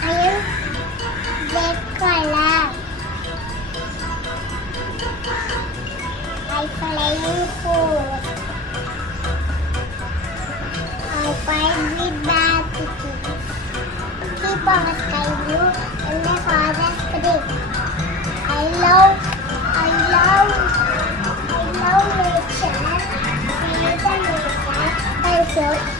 I am red color. I flying food. I find with bad cookies. Keep our sky blue and my father's green. I love nature. Create a nature. I so